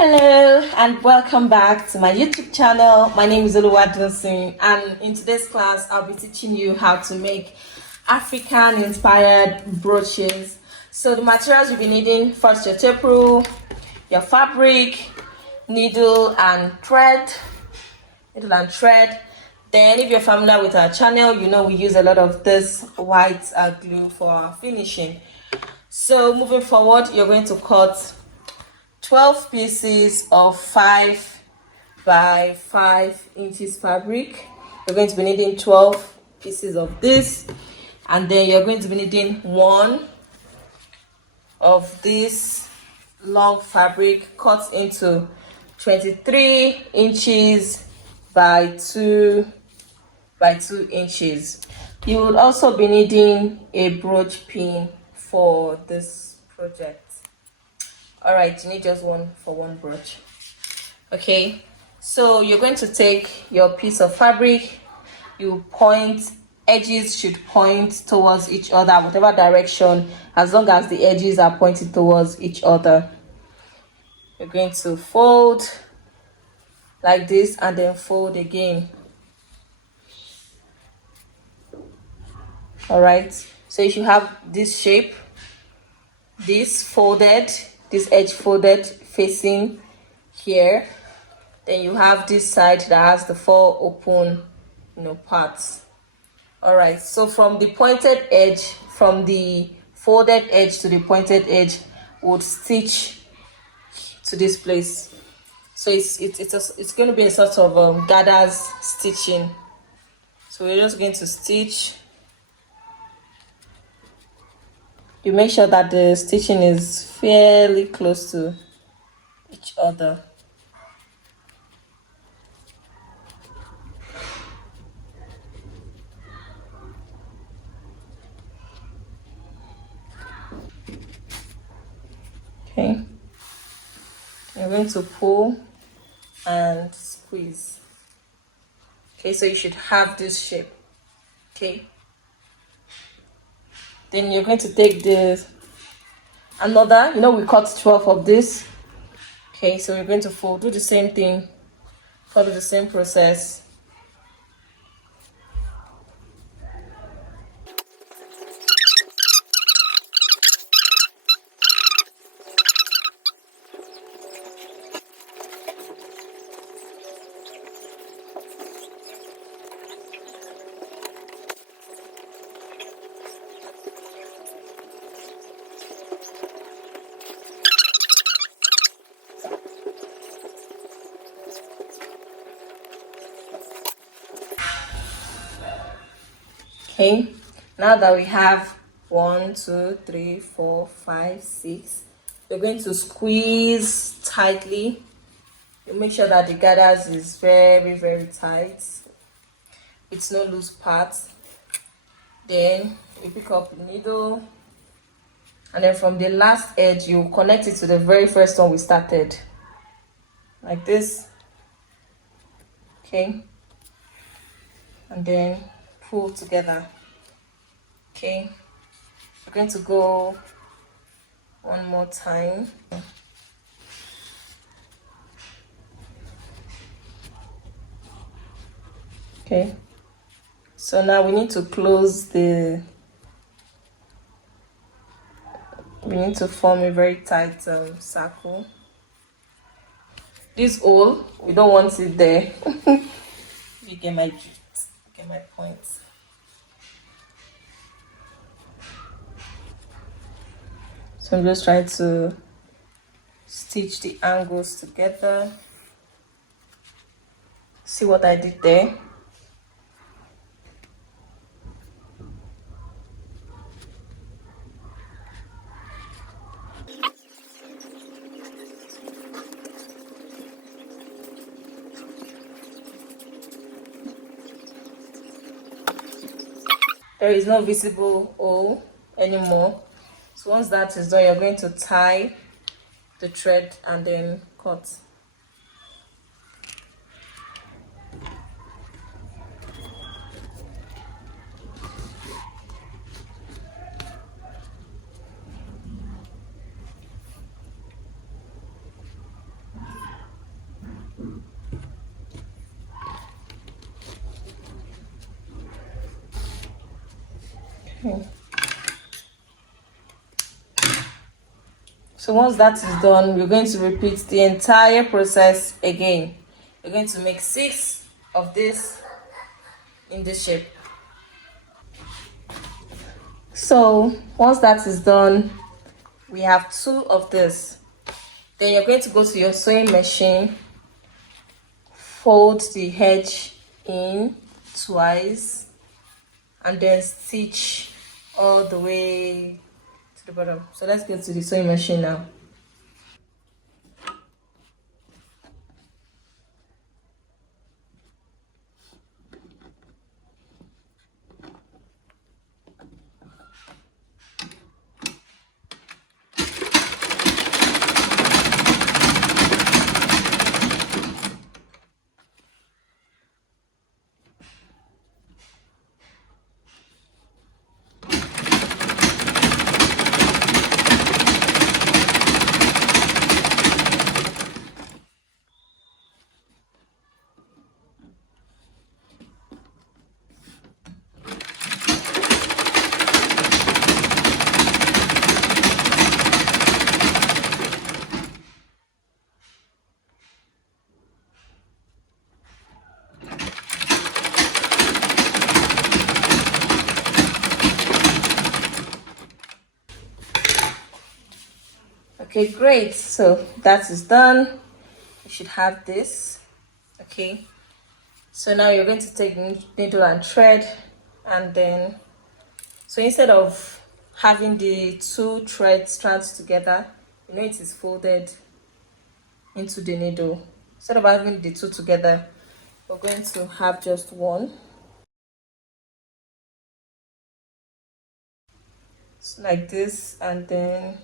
Hello and welcome back to my YouTube channel. My name is Oluwadunsin, and in today's class I'll be teaching you how to make African inspired brooches. So the materials you'll be needing: first your tape rule, your fabric, needle and thread. Then if you're familiar with our channel, you know we use a lot of this white glue for our finishing. So moving forward, you're going to cut 12 pieces of 5 by 5 inches fabric. You're going to be needing 12 pieces of this, and then you're going to be needing one of this long fabric cut into 23 inches by 2 inches. You would also be needing a brooch pin for this project. All right, you need just one for one brooch. Okay, so you're going to take your piece of fabric, you point, edges should point towards each other, whatever direction, as long as the edges are pointed towards each other. You're going to fold like this and then fold again. All right, so you should have this shape, this folded, this edge folded facing here. Then you have this side that has the 4 open parts. All right, so from the pointed edge, from the folded edge to the pointed edge, would stitch to this place. So it's going to be a sort of gathers stitching. So we're just going to stitch. You make sure that the stitching is fairly close to each other. Okay, you're going to pull and squeeze. Okay, so you should have this shape. Okay, then you're going to take this another, we cut 12 of this. Okay, so we're going to fold, do the same thing, follow the same process. Okay, now that we have 1, 2, 3, 4, 5, 6, we're going to squeeze tightly. You make sure that the gathers is very, very tight. It's no loose parts. Then you pick up the needle, and then from the last edge you connect it to the very first one we started, like this. Okay, and then pull together. Okay, we're going to go one more time. Okay, so now we need to form a very tight circle. This hole, we don't want it there. You get my point. So I'm just trying to stitch the angles together. See what I did there? There is no visible hole anymore. So once that is done, you're going to tie the thread and then cut. Okay. So once that is done, we're going to repeat the entire process again. We're going to make 6 of this in this shape. So once that is done, we have 2 of this. Then you're going to go to your sewing machine, fold the edge in twice, and then stitch all the way to the bottom. So let's go to the sewing machine now. Okay, great. So that is done. You should have this. Okay. So now you're going to take needle and thread, and then so instead of having the 2 thread strands together, it is folded into the needle. Instead of having the 2 together, we're going to have just one. So like this, and then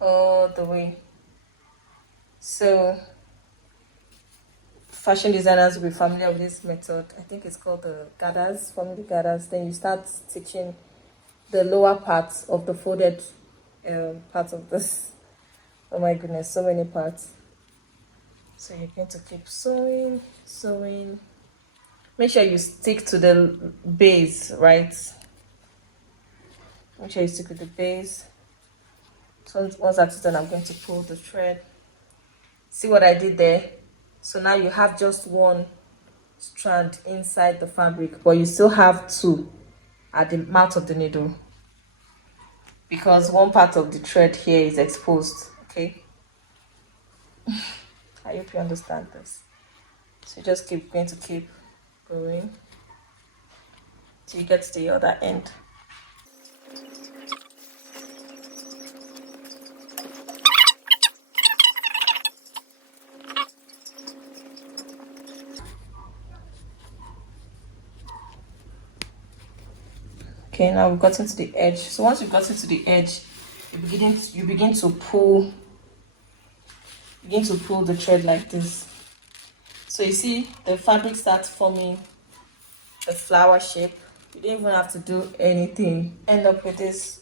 all the way. So fashion designers will be familiar with this method. I think it's called the gathers, family gathers. Then you start stitching the lower parts of the folded part of this. Oh my goodness, so many parts. So you're going to keep sewing. Make sure you stick to the base, right? Make sure you stick with the base. So once that's done, I'm going to pull the thread. See what I did there? So now you have just one strand inside the fabric, but you still have 2 at the mouth of the needle, because one part of the thread here is exposed. Okay, I hope you understand this. So you just keep going till you get to the other end. Okay, now we've gotten to the edge. So once you've gotten to the edge, you begin to pull the thread like this. So you see the fabric starts forming a flower shape. You don't even have to do anything. End up with this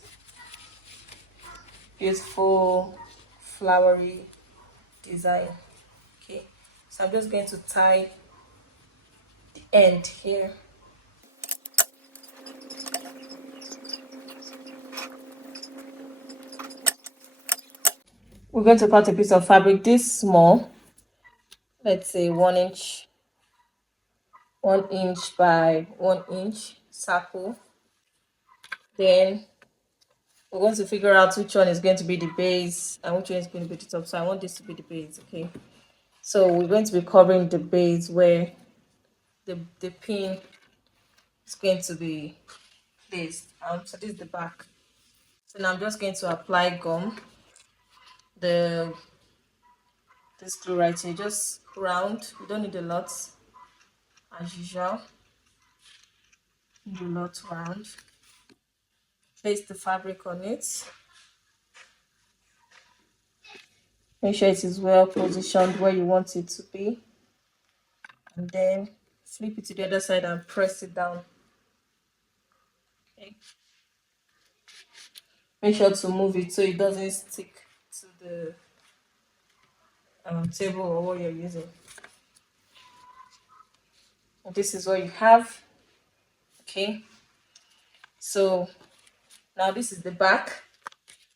beautiful flowery design. Okay, so I'm just going to tie the end here. We're going to cut a piece of fabric this small, let's say 1 inch, 1 inch by 1 inch circle. Then we're going to figure out which one is going to be the base and which one is going to be the top. So I want this to be the base. Okay, so we're going to be covering the base where the pin is going to be placed. So this is the back. So now I'm just going to apply gum, this glue right here, just round. You don't need a lot, as usual. Do not round. Place the fabric on it. Make sure it is well positioned where you want it to be, and then flip it to the other side and press it down. Okay. Make sure to move it so it doesn't stick to the table or what you're using. And this is what you have. Okay, So now this is the back,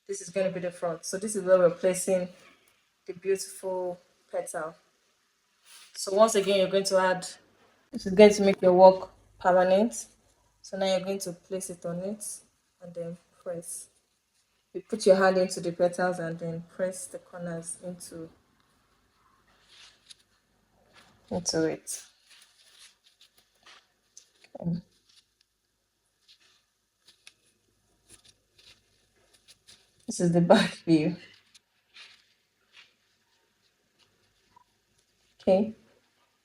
this is going to be the front. So this is where we're placing the beautiful petal. So once again, you're going to add, this is going to make your work permanent. So now you're going to place it on it and then press. You put your hand into the petals and then press the corners into it. Okay. This is the back view. Okay.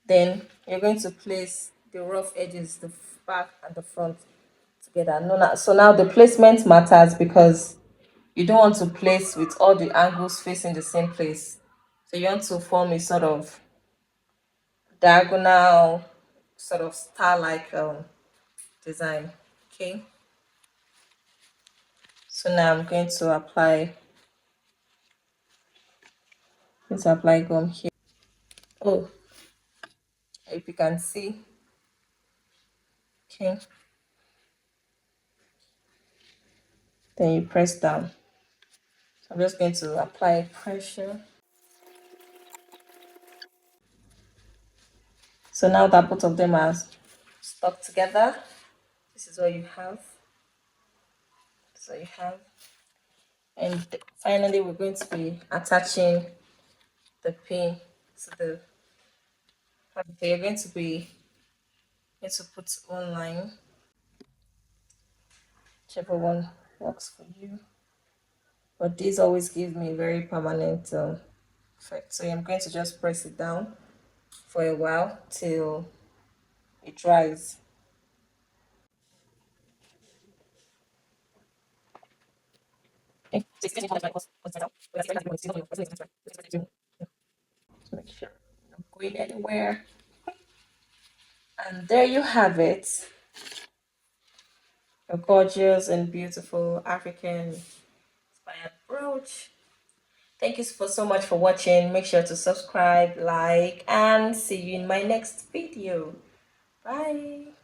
Then you're going to place the rough edges, the back and the front together. So now the placement matters because you don't want to place with all the angles facing the same place. So you want to form a sort of diagonal, sort of star-like design. Okay. So now I'm going to apply gum here. Oh, if you can see. Okay. Then you press down. So I'm just going to apply pressure. So now that both of them are stuck together, this is what you have. So you have. And finally, we're going to be attaching the pin to the fabric. You're going to put one line, whichever one works for you. But this always gives me a very permanent effect. So I'm going to just press it down for a while till it dries. Okay. To make sure I'm not going anywhere. And there you have it. A gorgeous and beautiful African inspired brooch. Thank you so much for watching. Make sure to subscribe, like, and see you in my next video. Bye.